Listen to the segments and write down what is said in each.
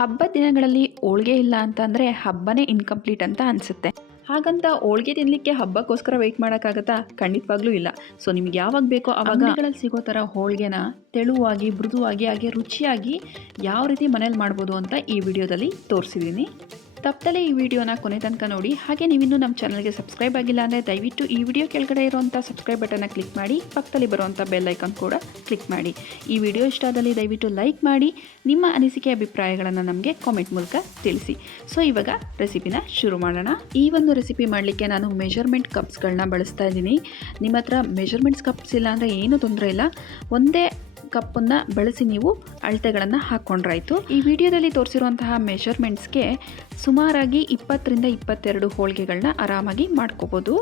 ಹಬ್ಬದ ದಿನಗಳಲ್ಲಿ ಹೋಳಿಗೆ ಇಲ್ಲ ಅಂತಂದರೆ ಹಬ್ಬನೇ ಇನ್ಕಂಪ್ಲೀಟ್ ಅಂತ ಅನಿಸುತ್ತೆ. ಹಾಗಂತ ಹೋಳಿಗೆ ತಿನ್ನಲಿಕ್ಕೆ ಹಬ್ಬಕ್ಕೋಸ್ಕರ ವೆಯ್ಟ್ ಮಾಡೋಕ್ಕಾಗತ್ತಾ? ಖಂಡಿತವಾಗ್ಲೂ ಇಲ್ಲ. ಸೊ ನಿಮ್ಗೆ ಯಾವಾಗ ಬೇಕೋ ಆವಾಗ ಅಂಗಡಿಗಳಲ್ಲಿ ಸಿಗೋ ಥರ ಹೋಳಿಗೆನ ತೆಳುವಾಗಿ, ಮೃದುವಾಗಿ, ಹಾಗೆ ರುಚಿಯಾಗಿ ಯಾವ ರೀತಿ ಮನೇಲಿ ಮಾಡ್ಬೋದು ಅಂತ ಈ ವಿಡಿಯೋದಲ್ಲಿ ತೋರಿಸಿದ್ದೀನಿ. ತಪ್ಪದಲ್ಲೇ ಈ ವಿಡಿಯೋನ ಕೊನೆ ತನಕ ನೋಡಿ. ಹಾಗೆ ನೀವಿನ್ನೂ ನಮ್ಮ ಚಾನಲ್ಗೆ ಸಬ್ಸ್ಕ್ರೈಬ್ ಆಗಿಲ್ಲ ಅಂದರೆ ದಯವಿಟ್ಟು ಈ ವಿಡಿಯೋ ಕೆಳಗಡೆ ಇರುವಂಥ ಸಬ್ಸ್ಕ್ರೈಬ್ ಬಟನ್ನ ಕ್ಲಿಕ್ ಮಾಡಿ, ಪಕ್ಕದಲ್ಲಿ ಬರುವಂಥ ಬೆಲ್ ಐಕಾನ್ ಕೂಡ ಕ್ಲಿಕ್ ಮಾಡಿ. ಈ ವಿಡಿಯೋ ಇಷ್ಟ ಆದಲ್ಲಿ ದಯವಿಟ್ಟು ಲೈಕ್ ಮಾಡಿ, ನಿಮ್ಮ ಅನಿಸಿಕೆ ಅಭಿಪ್ರಾಯಗಳನ್ನು ನಮಗೆ ಕಾಮೆಂಟ್ ಮೂಲಕ ತಿಳಿಸಿ. ಸೊ ಇವಾಗ ರೆಸಿಪಿನ ಶುರು ಮಾಡೋಣ. ಈ ಒಂದು ರೆಸಿಪಿ ಮಾಡಲಿಕ್ಕೆ ನಾನು ಮೆಜರ್ಮೆಂಟ್ ಕಪ್ಸ್ಗಳನ್ನ ಬಳಸ್ತಾ ಇದ್ದೀನಿ. ನಿಮ್ಮ ಹತ್ರ ಮೆಜರ್ಮೆಂಟ್ಸ್ ಕಪ್ಸ್ ಇಲ್ಲ ಅಂದರೆ ಏನೂ ತೊಂದರೆ ಇಲ್ಲ, ಒಂದೇ ಕಪ್ಪನ್ನು ಬಳಸಿ ನೀವು ಅಳತೆಗಳನ್ನು ಹಾಕ್ಕೊಂಡ್ರಾಯ್ತು. ಈ ವಿಡಿಯೋದಲ್ಲಿ ತೋರಿಸಿರುವಂತಹ ಮೆಷರ್ಮೆಂಟ್ಸ್ಗೆ ಸುಮಾರಾಗಿ 20ರಿಂದ 22 ಹೋಳಿಗೆಗಳನ್ನ ಆರಾಮಾಗಿ ಮಾಡ್ಕೋಬೋದು.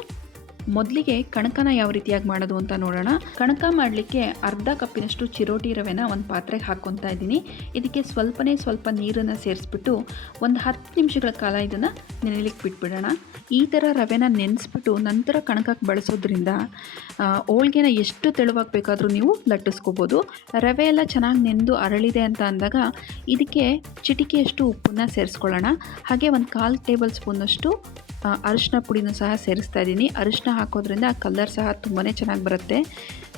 ಮೊದಲಿಗೆ ಕಣಕನ ಯಾವ ರೀತಿಯಾಗಿ ಮಾಡೋದು ಅಂತ ನೋಡೋಣ. ಕಣಕ ಮಾಡಲಿಕ್ಕೆ ಅರ್ಧ ಕಪ್ಪಿನಷ್ಟು ಚಿರೋಟಿ ರವೆನ ಒಂದು ಪಾತ್ರೆಗೆ ಹಾಕ್ಕೊತಾ ಇದ್ದೀನಿ. ಇದಕ್ಕೆ ಸ್ವಲ್ಪ ನೀರನ್ನು ಸೇರಿಸ್ಬಿಟ್ಟು ಒಂದು 10 ನಿಮಿಷಗಳ ಕಾಲ ಇದನ್ನು ನೆನೆಲಿಕ್ಕೆ ಬಿಟ್ಬಿಡೋಣ. ಈ ಥರ ರವೆನ ನೆನೆಸ್ಬಿಟ್ಟು ನಂತರ ಕಣಕಕ್ಕೆ ಬಳಸೋದ್ರಿಂದ ಹೋಳಿಗೆನ ಎಷ್ಟು ತೆಳುವಾಗಿ ಬೇಕಾದರೂ ನೀವು ಲಟ್ಟಿಸ್ಕೋಬೋದು. ರವೆ ಎಲ್ಲ ಚೆನ್ನಾಗಿ ನೆಂದು ಅರಳಿದೆ ಅಂತ ಅಂದಾಗ ಇದಕ್ಕೆ ಚಿಟಿಕೆಯಷ್ಟು ಉಪ್ಪನ್ನು ಸೇರಿಸ್ಕೊಳ್ಳೋಣ. ಹಾಗೆ ಒಂದು 1/4 ಟೇಬಲ್ ಸ್ಪೂನಷ್ಟು ಅರಿಶಿನ ಪುಡಿನೂ ಸಹ ಸೇರಿಸ್ತಾ ಇದ್ದೀನಿ. ಅರಿಶಿನ ಹಾಕೋದ್ರಿಂದ ಕಲರ್ ಸಹ ತುಂಬಾ ಚೆನ್ನಾಗಿ ಬರುತ್ತೆ.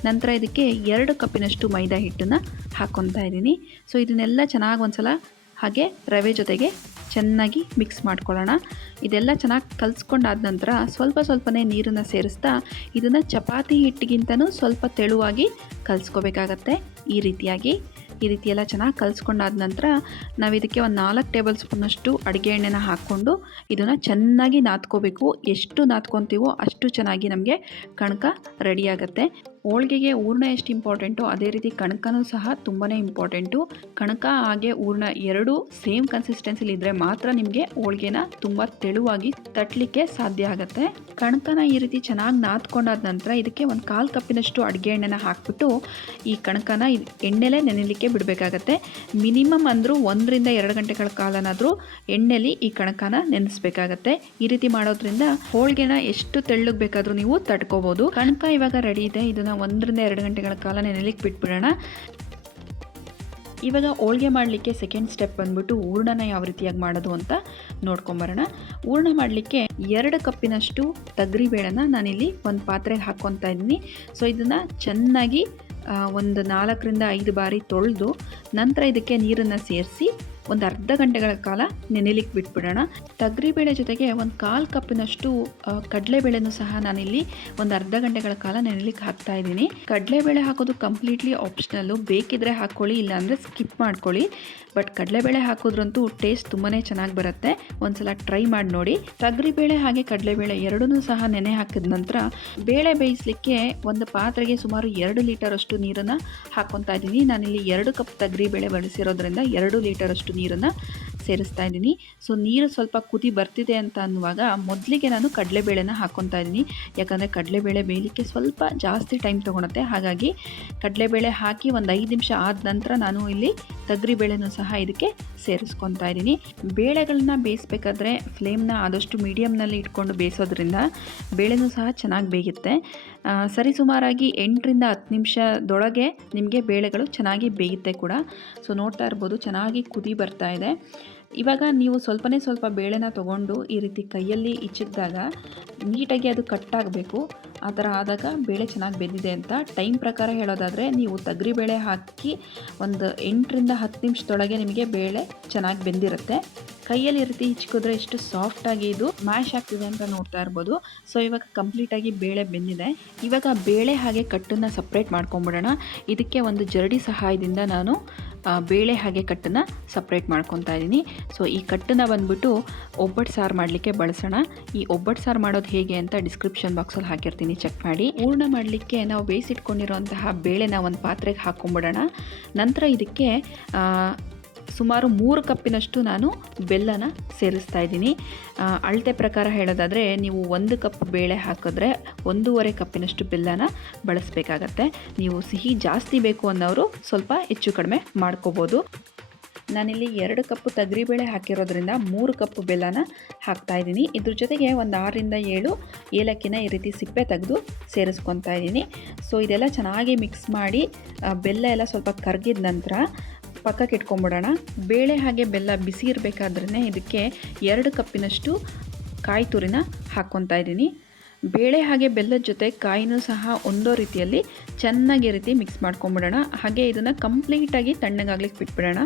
ನಂತರ ಇದಕ್ಕೆ 2 ಕಪ್ಪಿನಷ್ಟು ಮೈದಾ ಹಿಟ್ಟನ್ನು ಹಾಕ್ಕೊತಾ ಇದ್ದೀನಿ. ಸೊ ಇದನ್ನೆಲ್ಲ ಚೆನ್ನಾಗಿ ಒಂದ್ಸಲ ಹಾಗೆ ರವೆ ಜೊತೆಗೆ ಚೆನ್ನಾಗಿ ಮಿಕ್ಸ್ ಮಾಡ್ಕೊಳ್ಳೋಣ. ಇದೆಲ್ಲ ಚೆನ್ನಾಗಿ ಕಲಿಸ್ಕೊಂಡಾದ ನಂತರ ಸ್ವಲ್ಪನೇ ನೀರನ್ನು ಸೇರಿಸ್ತಾ ಇದನ್ನು ಚಪಾತಿ ಹಿಟ್ಟಿಗಿಂತನೂ ಸ್ವಲ್ಪ ತೆಳುವಾಗಿ ಕಲಿಸ್ಕೋಬೇಕಾಗತ್ತೆ. ಈ ರೀತಿ ಎಲ್ಲ ಚೆನ್ನಾಗಿ ಕಲಿಸ್ಕೊಂಡಾದ ನಂತರ ನಾವು ಇದಕ್ಕೆ ಒಂದು 4 ಟೇಬಲ್ ಸ್ಪೂನಷ್ಟು ಅಡುಗೆ ಎಣ್ಣೆನ ಹಾಕ್ಕೊಂಡು ಇದನ್ನು ಚೆನ್ನಾಗಿ ನಾದ್ಕೋಬೇಕು. ಎಷ್ಟು ನಾದ್ಕೊತೀವೋ ಅಷ್ಟು ಚೆನ್ನಾಗಿ ನಮಗೆ ಕಣಕ ರೆಡಿಯಾಗತ್ತೆ. ಹೋಳಿಗೆಗೆ ಹೂರಣ ಎಷ್ಟು ಇಂಪಾರ್ಟೆಂಟೋ ಅದೇ ರೀತಿ ಕಣಕನೂ ಸಹ ತುಂಬಾ ಇಂಪಾರ್ಟೆಂಟು. ಕಣಕ ಹಾಗೆ ಹೂರಣ ಎರಡೂ ಸೇಮ್ ಕನ್ಸಿಸ್ಟೆನ್ಸಿಲಿ ಇದ್ದರೆ ಮಾತ್ರ ನಿಮಗೆ ಹೋಳಿಗೆನ ತುಂಬ ತೆಳುವಾಗಿ ತಟ್ಟಲಿಕ್ಕೆ ಸಾಧ್ಯ ಆಗುತ್ತೆ. ಕಣಕನ ಈ ರೀತಿ ಚೆನ್ನಾಗಿ ನಾದ್ಕೊಂಡಾದ ನಂತರ ಇದಕ್ಕೆ ಒಂದು 1/4 ಕಪ್ಪಿನಷ್ಟು ಅಡುಗೆ ಎಣ್ಣೆನ ಹಾಕ್ಬಿಟ್ಟು ಈ ಕಣಕನ ಎಣ್ಣೆಲೇ ನೆನೆಲಿಕ್ಕೆ ಬಿಡಬೇಕಾಗತ್ತೆ. ಮಿನಿಮಮ್ ಅಂದರೂ 1ರಿಂದ 2 ಗಂಟೆಗಳ ಕಾಲನಾದರೂ ಎಣ್ಣೆಲಿ ಈ ಕಣಕನ ನೆನೆಸ್ಬೇಕಾಗತ್ತೆ. ಈ ರೀತಿ ಮಾಡೋದ್ರಿಂದ ಹೋಳಿಗೆನ ಎಷ್ಟು ತೆಳ್ಳಗೆ ಬೇಕಾದರೂ ನೀವು ತಡ್ಕೋಬೋದು. ಕಣಕ ಇವಾಗ ರೆಡಿ ಇದೆ. ಇದನ್ನು 1ರಿಂದ 2 ಗಂಟೆಗಳ ಕಾಲ ನೆನೆಲಿಕ್ಕೆ ಬಿಟ್ಬಿಡೋಣ. ಇವಾಗ ಹೋಳಿಗೆ ಮಾಡಲಿಕ್ಕೆ ಸೆಕೆಂಡ್ ಸ್ಟೆಪ್ ಬಂದ್ಬಿಟ್ಟು ಹೂರಣನ ಯಾವ ರೀತಿಯಾಗಿ ಮಾಡೋದು ಅಂತ ನೋಡ್ಕೊಂಬರೋಣ. ಹೂರಣ ಮಾಡಲಿಕ್ಕೆ 2 ಕಪ್ಪಿನಷ್ಟು ತೊಗರಿಬೇಳೆನ ನಾನಿಲ್ಲಿ ಒಂದು ಪಾತ್ರೆಗೆ ಹಾಕ್ಕೊತಾ ಇದ್ದೀನಿ. ಸೊ ಇದನ್ನು ಚೆನ್ನಾಗಿ ಒಂದು 4ರಿಂದ 5 ಬಾರಿ ತೊಳೆದು ನಂತರ ಇದಕ್ಕೆ ನೀರನ್ನು ಸೇರಿಸಿ ಒಂದು ಅರ್ಧ ಗಂಟೆಗಳ ಕಾಲ ನೆನೆಲಿಕ್ಕೆ ಬಿಟ್ಬಿಡೋಣ. ತೊಗರಿಬೇಳೆ ಜೊತೆಗೆ ಒಂದು 1/4 ಕಪ್ಪಿನಷ್ಟು ಕಡಲೆಬೇಳೆನೂ ಸಹ ನಾನಿಲ್ಲಿ ಒಂದು ಅರ್ಧ ಗಂಟೆಗಳ ಕಾಲ ನೆನೆಲಿಕ್ಕೆ ಹಾಕ್ತಾ ಇದ್ದೀನಿ. ಕಡಲೆಬೇಳೆ ಹಾಕೋದು ಕಂಪ್ಲೀಟ್ಲಿ ಆಪ್ಷನಲ್ಲು, ಬೇಕಿದ್ರೆ ಹಾಕ್ಕೊಳ್ಳಿ, ಇಲ್ಲಾಂದರೆ ಸ್ಕಿಪ್ ಮಾಡ್ಕೊಳ್ಳಿ. ಬಟ್ ಕಡಲೆಬೇಳೆ ಹಾಕೋದ್ರಂತೂ ಟೇಸ್ಟ್ ತುಂಬಾ ಚೆನ್ನಾಗಿ ಬರುತ್ತೆ. ಒಂದ್ಸಲ ಟ್ರೈ ಮಾಡಿ ನೋಡಿ. ತೊಗರಿಬೇಳೆ ಹಾಗೆ ಕಡಲೆಬೇಳೆ ಎರಡನ್ನೂ ಸಹ ನೆನೆ ಹಾಕಿದ ನಂತರ ಬೇಳೆ ಬೇಯಿಸಲಿಕ್ಕೆ ಒಂದು ಪಾತ್ರೆಗೆ ಸುಮಾರು 2 ಲೀಟರಷ್ಟು ನೀರನ್ನು ಹಾಕ್ಕೊತಾ ಇದ್ದೀನಿ. ನಾನಿಲ್ಲಿ 2 ಕಪ್ ತೊಗರಿಬೇಳೆ ಬಳಸಿರೋದ್ರಿಂದ 2 ಲೀಟರಷ್ಟು ನೀರನ್ನು ಸೇರಿಸ್ತಾ ಇದ್ದೀನಿ. ಸೊ ನೀರು ಸ್ವಲ್ಪ ಕುದಿ ಬರ್ತಿದೆ ಅಂತ ಅನ್ನುವಾಗ ಮೊದಲಿಗೆ ನಾನು ಕಡಲೆಬೇಳೆನ ಹಾಕ್ಕೊತಾ ಇದ್ದೀನಿ. ಯಾಕಂದರೆ ಕಡಲೆಬೇಳೆ ಬೇಯಲಿಕ್ಕೆ ಸ್ವಲ್ಪ ಜಾಸ್ತಿ ಟೈಮ್ ತೊಗೊಳುತ್ತೆ. ಹಾಗಾಗಿ ಕಡಲೆಬೇಳೆ ಹಾಕಿ ಒಂದು 5 ನಿಮಿಷ ಆದ ನಂತರ ನಾನು ಇಲ್ಲಿ ತೊಗರಿಬೇಳೆನೂ ಸಹ ಇದಕ್ಕೆ ಸೇರಿಸ್ಕೊತಾ ಇದ್ದೀನಿ. ಬೇಳೆಗಳನ್ನ ಬೇಯಿಸ್ಬೇಕಾದ್ರೆ ಫ್ಲೇಮ್ನ ಆದಷ್ಟು ಮೀಡಿಯಮ್ನಲ್ಲಿ ಇಟ್ಕೊಂಡು ಬೇಯಿಸೋದ್ರಿಂದ ಬೇಳೆನೂ ಸಹ ಚೆನ್ನಾಗಿ ಬೇಯುತ್ತೆ. ಸರಿಸುಮಾರಾಗಿ 8ರಿಂದ 10 ನಿಮಿಷದೊಳಗೆ ನಿಮಗೆ ಬೇಳೆಗಳು ಚೆನ್ನಾಗಿ ಬೇಯುತ್ತೆ ಕೂಡ. ಸೊ ನೋಡ್ತಾ ಇರ್ಬೋದು ಚೆನ್ನಾಗಿ ಕುದಿ ಬರ್ತಾ ಇದೆ. ಇವಾಗ ನೀವು ಸ್ವಲ್ಪ ಬೇಳೆನ ತೊಗೊಂಡು ಈ ರೀತಿ ಕೈಯಲ್ಲಿ ಇಚ್ಚಿದಾಗ ನೀಟಾಗಿ ಅದು ಕಟ್ಟಾಗಬೇಕು. ಆ ಥರ ಆದಾಗ ಬೇಳೆ ಚೆನ್ನಾಗಿ ಬೆಂದಿದೆ ಅಂತ. ಟೈಮ್ ಪ್ರಕಾರ ಹೇಳೋದಾದರೆ ನೀವು ತೊಗರಿಬೇಳೆ ಹಾಕಿ ಒಂದು 8ರಿಂದ 10 ನಿಮಿಷದೊಳಗೆ ನಿಮಗೆ ಬೇಳೆ ಚೆನ್ನಾಗಿ ಬೆಂದಿರುತ್ತೆ. ಕೈಯಲ್ಲಿ ಈ ರೀತಿ ಹಿಚ್ಕಿದ್ರೆ ಎಷ್ಟು ಸಾಫ್ಟಾಗಿ ಇದು ಮ್ಯಾಶ್ ಆಗ್ತಿದೆ ಅಂತ ನೋಡ್ತಾ ಇರ್ಬೋದು. ಸೊ ಇವಾಗ ಕಂಪ್ಲೀಟಾಗಿ ಬೇಳೆ ಬೆಂದಿದೆ. ಇವಾಗ ಬೇಳೆ ಹಾಗೆ ಕಟ್ಟನ್ನು ಸಪ್ರೇಟ್ ಮಾಡ್ಕೊಂಬಿಡೋಣ. ಇದಕ್ಕೆ ಒಂದು ಜರಡಿ ಸಹಾಯದಿಂದ ನಾನು ಬೇಳೆ ಹಾಗೆ ಕಟ್ಟನ್ನು ಸಪ್ರೇಟ್ ಮಾಡ್ಕೊತಾ ಇದ್ದೀನಿ. ಸೊ ಈ ಕಟ್ಟನ್ನು ಬಂದ್ಬಿಟ್ಟು ಒಬ್ಬಟ್ಟು ಸಾರು ಮಾಡಲಿಕ್ಕೆ ಬಳಸೋಣ. ಈ ಒಬ್ಬಟ್ಟು ಸಾರು ಮಾಡೋದು ಹೇಗೆ ಅಂತ ಡಿಸ್ಕ್ರಿಪ್ಷನ್ ಬಾಕ್ಸಲ್ಲಿ ಹಾಕಿರ್ತೀನಿ, ಚೆಕ್ ಮಾಡಿ. ಹೂರಣ ಮಾಡಲಿಕ್ಕೆ ನಾವು ಬೇಯಿಸಿಟ್ಕೊಂಡಿರೋಂತಹ ಬೇಳೆನ ಒಂದು ಪಾತ್ರೆಗೆ ಹಾಕ್ಕೊಂಬಿಡೋಣ. ನಂತರ ಇದಕ್ಕೆ ಸುಮಾರು 3 ಕಪ್ಪಿನಷ್ಟು ನಾನು ಬೆಲ್ಲನ ಸೇರಿಸ್ತಾ ಇದ್ದೀನಿ. ಅಳತೆ ಪ್ರಕಾರ ಹೇಳೋದಾದರೆ ನೀವು 1 ಕಪ್ ಬೇಳೆ ಹಾಕಿದ್ರೆ 1.5 ಕಪ್ಪಿನಷ್ಟು ಬೆಲ್ಲನ ಬಳಸಬೇಕಾಗತ್ತೆ. ನೀವು ಸಿಹಿ ಜಾಸ್ತಿ ಬೇಕು ಅನ್ನೋರು ಸ್ವಲ್ಪ ಹೆಚ್ಚು ಕಡಿಮೆ ಮಾಡ್ಕೋಬೋದು. ನಾನಿಲ್ಲಿ 2 ಕಪ್ ತೊಗರಿಬೇಳೆ ಹಾಕಿರೋದ್ರಿಂದ 3 ಕಪ್ ಬೆಲ್ಲನ ಹಾಕ್ತಾಯಿದ್ದೀನಿ. ಇದ್ರ ಜೊತೆಗೆ ಒಂದು 6ರಿಂದ 7 ಏಲಕ್ಕಿನ ಈ ರೀತಿ ಸಿಪ್ಪೆ ತೆಗೆದು ಸೇರಿಸ್ಕೊತಾ ಇದ್ದೀನಿ. ಸೊ ಇದೆಲ್ಲ ಚೆನ್ನಾಗಿ ಮಿಕ್ಸ್ ಮಾಡಿ ಬೆಲ್ಲ ಎಲ್ಲ ಸ್ವಲ್ಪ ಕರಗಿದ ನಂತರ ಪಕ್ಕಕ್ಕೆ ಇಟ್ಕೊಂಬಿಡೋಣ. ಬೇಳೆ ಹಾಗೆ ಬೆಲ್ಲ ಬಿಸಿ ಇರಬೇಕಾದ್ರೇ ಇದಕ್ಕೆ 2 ಕಪ್ಪಿನಷ್ಟು ಕಾಯಿ ತುರಿನ ಹಾಕ್ಕೊತಾ ಇದ್ದೀನಿ. ಬೇಳೆ ಹಾಗೆ ಬೆಲ್ಲದ ಜೊತೆ ಕಾಯಿನೂ ಸಹ ಒಂದೋ ರೀತಿಯಲ್ಲಿ ಚೆನ್ನಾಗಿ ರೀತಿ ಮಿಕ್ಸ್ ಮಾಡ್ಕೊಂಬಿಡೋಣ. ಹಾಗೆ ಇದನ್ನು ಕಂಪ್ಲೀಟಾಗಿ ತಣ್ಣಗಾಗ್ಲಿಕ್ಕೆ ಬಿಟ್ಬಿಡೋಣ.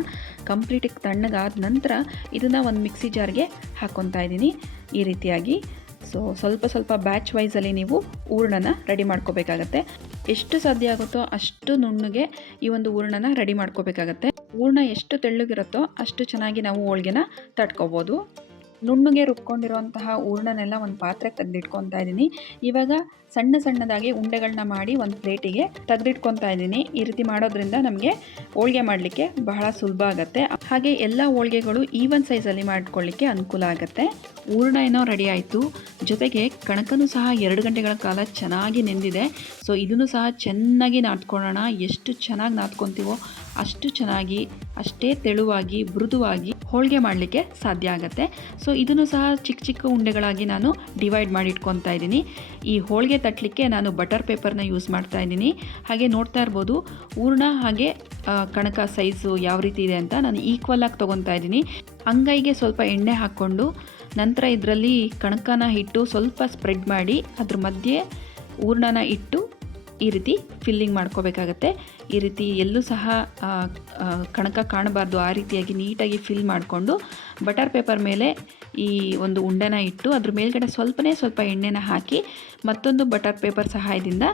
ಕಂಪ್ಲೀಟಾಗಿ ತಣ್ಣಗಾದ ನಂತರ ಇದನ್ನು ಒಂದು ಮಿಕ್ಸಿ ಜಾರ್ಗೆ ಹಾಕ್ಕೊತಾ ಇದ್ದೀನಿ ಈ ರೀತಿಯಾಗಿ. ಸೊ ಸ್ವಲ್ಪ ಬ್ಯಾಚ್ ವೈಸಲ್ಲಿ ನೀವು ಹೂರಣನ ರೆಡಿ ಮಾಡ್ಕೋಬೇಕಾಗತ್ತೆ. ಎಷ್ಟು ಸಾಧ್ಯ ಆಗುತ್ತೋ ಅಷ್ಟು ನುಣ್ಣಗೆ ಈ ಒಂದು ಹೂರಣನ ರೆಡಿ ಮಾಡ್ಕೋಬೇಕಾಗತ್ತೆ. ಹೂರಣ ಎಷ್ಟು ತೆಳ್ಳಗಿರುತ್ತೋ ಅಷ್ಟು ಚೆನ್ನಾಗಿ ನಾವು ಹೋಳಿಗೆನ ತಟ್ಕೋಬೋದು. ನುಣ್ಣಗೆ ರುಬ್ಕೊಂಡಿರುವಂತಹ ಹೂರಣನೆಲ್ಲ ಒಂದು ಪಾತ್ರೆಗೆ ತೆಗೆದಿಟ್ಕೊತಾ ಇದ್ದೀನಿ. ಇವಾಗ ಸಣ್ಣದಾಗಿ ಉಂಡೆಗಳನ್ನ ಮಾಡಿ ಒಂದು ಪ್ಲೇಟಿಗೆ ತೆಗೆದಿಟ್ಕೊತಾ ಇದ್ದೀನಿ. ಈ ರೀತಿ ಮಾಡೋದ್ರಿಂದ ನಮಗೆ ಹೋಳಿಗೆ ಮಾಡಲಿಕ್ಕೆ ಬಹಳ ಸುಲಭ ಆಗುತ್ತೆ. ಹಾಗೆ ಎಲ್ಲ ಹೋಳಿಗೆಗಳು ಈವನ್ ಸೈಜಲ್ಲಿ ಮಾಡ್ಕೊಳ್ಳಿಕ್ಕೆ ಅನುಕೂಲ ಆಗುತ್ತೆ. ಹೂರಣ ಏನೋ ರೆಡಿ ಆಯಿತು, ಜೊತೆಗೆ ಕಣಕನೂ ಸಹ 2 ಗಂಟೆಗಳ ಕಾಲ ಚೆನ್ನಾಗಿ ನೆಂದಿದೆ. ಸೊ ಇದನ್ನು ಸಹ ಚೆನ್ನಾಗಿ ನಾದ್ಕೊಳ್ಳೋಣ. ಎಷ್ಟು ಚೆನ್ನಾಗಿ ನಾದ್ಕೊತೀವೋ ಅಷ್ಟು ಚೆನ್ನಾಗಿ, ಅಷ್ಟೇ ತೆಳುವಾಗಿ, ಮೃದುವಾಗಿ ಹೋಳಿಗೆ ಮಾಡಲಿಕ್ಕೆ ಸಾಧ್ಯ ಆಗುತ್ತೆ. ಸೊ ಇದನ್ನು ಸಹ ಚಿಕ್ಕ ಉಂಡೆಗಳಾಗಿ ನಾನು ಡಿವೈಡ್ ಮಾಡಿ ಇಟ್ಕೊತಾ ಇದ್ದೀನಿ. ಈ ಹೋಳಿಗೆ ತಟ್ಟಲಿಕ್ಕೆ ನಾನು ಬಟರ್ ಪೇಪರ್ನ ಯೂಸ್ ಮಾಡ್ತಾ ಇದ್ದೀನಿ. ಹಾಗೆ ನೋಡ್ತಾ ಇರ್ಬೋದು ಹೂರಣ ಹಾಗೆ ಕಣಕ ಸೈಜು ಯಾವ ರೀತಿ ಇದೆ ಅಂತ ನಾನು ಈಕ್ವಲಾಗಿ ತೊಗೊತಾ ಇದ್ದೀನಿ. ಅಂಗೈಗೆ ಸ್ವಲ್ಪ ಎಣ್ಣೆ ಹಾಕ್ಕೊಂಡು ನಂತರ ಇದರಲ್ಲಿ ಕಣಕನ ಇಟ್ಟು ಸ್ವಲ್ಪ ಸ್ಪ್ರೆಡ್ ಮಾಡಿ ಅದ್ರ ಮಧ್ಯೆ ಹೂರಣನ ಇಟ್ಟು ಈ ರೀತಿ ಫಿಲ್ಲಿಂಗ್ ಮಾಡ್ಕೋಬೇಕಾಗತ್ತೆ. ಈ ರೀತಿ ಎಲ್ಲೂ ಸಹ ಕಣಕ ಕಾಣಬಾರ್ದು, ಆ ರೀತಿಯಾಗಿ ನೀಟಾಗಿ ಫಿಲ್ ಮಾಡಿಕೊಂಡು ಬಟರ್ ಪೇಪರ್ ಮೇಲೆ ಈ ಒಂದು ಉಂಡೆನ ಇಟ್ಟು ಅದ್ರ ಮೇಲ್ಗಡೆ ಸ್ವಲ್ಪ ಎಣ್ಣೆನ ಹಾಕಿ ಮತ್ತೊಂದು ಬಟರ್ ಪೇಪರ್ ಸಹಾಯದಿಂದ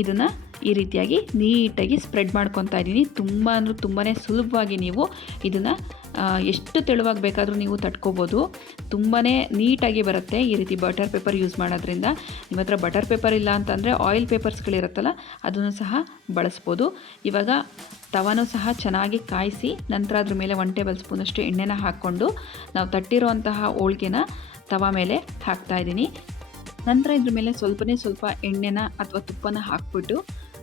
ಇದನ್ನು ಈ ರೀತಿಯಾಗಿ ನೀಟಾಗಿ ಸ್ಪ್ರೆಡ್ ಮಾಡ್ಕೊತಾ ಇದ್ದೀನಿ. ತುಂಬಾ ಸುಲಭವಾಗಿ ನೀವು ಇದನ್ನು ಎಷ್ಟು ತೆಳುವಾಗಿ ಬೇಕಾದರೂ ನೀವು ತಟ್ಕೋಬೋದು. ತುಂಬಾ ನೀಟಾಗಿ ಬರುತ್ತೆ ಈ ರೀತಿ ಬಟರ್ ಪೇಪರ್ ಯೂಸ್ ಮಾಡೋದ್ರಿಂದ. ನಿಮ್ಮ ಹತ್ರ ಬಟರ್ ಪೇಪರ್ ಇಲ್ಲ ಅಂತಂದರೆ ಆಯಿಲ್ ಪೇಪರ್ಸ್ಗಳಿರುತ್ತಲ್ಲ ಅದನ್ನು ಸಹ ಬಳಸ್ಬೋದು. ಇವಾಗ ತವಾನೂ ಸಹ ಚೆನ್ನಾಗಿ ಕಾಯಿಸಿ ನಂತರ ಅದ್ರ ಮೇಲೆ 1 ಟೇಬಲ್ ಸ್ಪೂನಷ್ಟು ಎಣ್ಣೆನ ಹಾಕ್ಕೊಂಡು ನಾವು ತಟ್ಟಿರುವಂತಹ ಹೋಳಿಗೆನ ತವಾ ಮೇಲೆ ಹಾಕ್ತಾ ಇದ್ದೀನಿ. ನಂತರ ಇದ್ರ ಮೇಲೆ ಸ್ವಲ್ಪ ಎಣ್ಣೆನ ಅಥವಾ ತುಪ್ಪನ ಹಾಕ್ಬಿಟ್ಟು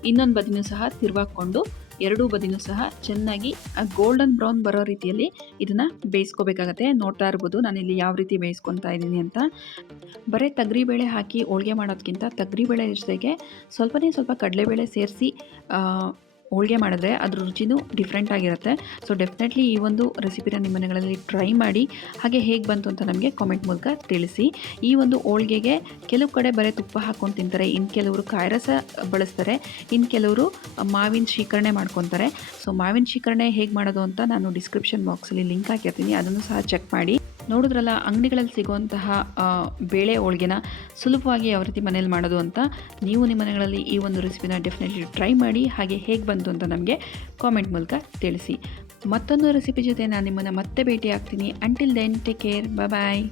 ಇನ್ನೊಂದು ಬದಿನೂ ಸಹ ತಿರುವಾಕೊಂಡು 2 ಬದಿನೂ ಸಹ ಚೆನ್ನಾಗಿ ಗೋಲ್ಡನ್ ಬ್ರೌನ್ ಬರೋ ರೀತಿಯಲ್ಲಿ ಇದನ್ನು ಬೇಯಿಸ್ಕೋಬೇಕಾಗತ್ತೆ. ನೋಡ್ತಾ ಇರ್ಬೋದು ನಾನಿಲ್ಲಿ ಯಾವ ರೀತಿ ಬೇಯಿಸ್ಕೊತಾ ಇದ್ದೀನಿ ಅಂತ. ಬರೀ ತೊಗರಿಬೇಳೆ ಹಾಕಿ ಹೋಳಿಗೆ ಮಾಡೋದಕ್ಕಿಂತ ತೊಗರಿಬೇಳೆ ಜೊತೆಗೆ ಸ್ವಲ್ಪ ಕಡಲೆಬೇಳೆ ಸೇರಿಸಿ ಹೋಳಿಗೆ ಮಾಡಿದ್ರೆ ಅದ್ರ ರುಚಿನೂ ಡಿಫ್ರೆಂಟ್ ಆಗಿರುತ್ತೆ. ಸೊ ಡೆಫಿನೆಟ್ಲಿ ಈ ಒಂದು ರೆಸಿಪಿನ ನಿಮ್ಮ ಮನೆಗಳಲ್ಲಿ ಟ್ರೈ ಮಾಡಿ. ಹಾಗೆ ಹೇಗೆ ಬಂತು ಅಂತ ನಮಗೆ ಕಾಮೆಂಟ್ ಮೂಲಕ ತಿಳಿಸಿ. ಈ ಒಂದು ಹೋಳಿಗೆಗೆ ಕೆಲವು ಕಡೆ ಬರೀ ತುಪ್ಪ ಹಾಕ್ಕೊಂಡು ತಿಂತಾರೆ, ಇನ್ನು ಕೆಲವರು ಕಾಯಿರಸ ಬಳಸ್ತಾರೆ, ಇನ್ನು ಕೆಲವರು ಮಾವಿನ ಶೀಕರಣೆ ಮಾಡ್ಕೊತಾರೆ. ಸೊ ಮಾವಿನ ಶೀಕರಣೆ ಹೇಗೆ ಮಾಡೋದು ಅಂತ ನಾನು ಡಿಸ್ಕ್ರಿಪ್ಷನ್ ಬಾಕ್ಸಲ್ಲಿ ಲಿಂಕ್ ಹಾಕಿರ್ತೀನಿ, ಅದನ್ನು ಸಹ ಚೆಕ್ ಮಾಡಿ. ನೋಡಿದ್ರಲ್ಲ ಅಂಗಡಿಗಳಲ್ಲಿ ಸಿಗುವಂತಹ ಬೇಳೆ ಹೋಳಿಗೆನ ಸುಲಭವಾಗಿ ಯಾವ ರೀತಿ ಮನೇಲಿ ಮಾಡೋದು ಅಂತ. ನೀವು ನಿಮ್ಮ ಮನೆಗಳಲ್ಲಿ ಈ ಒಂದು ರೆಸಿಪಿನ ಡೆಫಿನೆಟ್ಲಿ ಟ್ರೈ ಮಾಡಿ. ಹಾಗೆ ಹೇಗೆ ಬಂತು ಅಂತ ನಮಗೆ ಕಾಮೆಂಟ್ ಮೂಲಕ ತಿಳಿಸಿ. ಮತ್ತೊಂದು ರೆಸಿಪಿ ಜೊತೆ ನಾನು ನಿಮ್ಮನ್ನು ಮತ್ತೆ ಭೇಟಿ ಆಗ್ತೀನಿ. ಅಂಟಿಲ್ ದೆನ್ ಟೇಕ್ ಕೇರ್, ಬಾಯ್.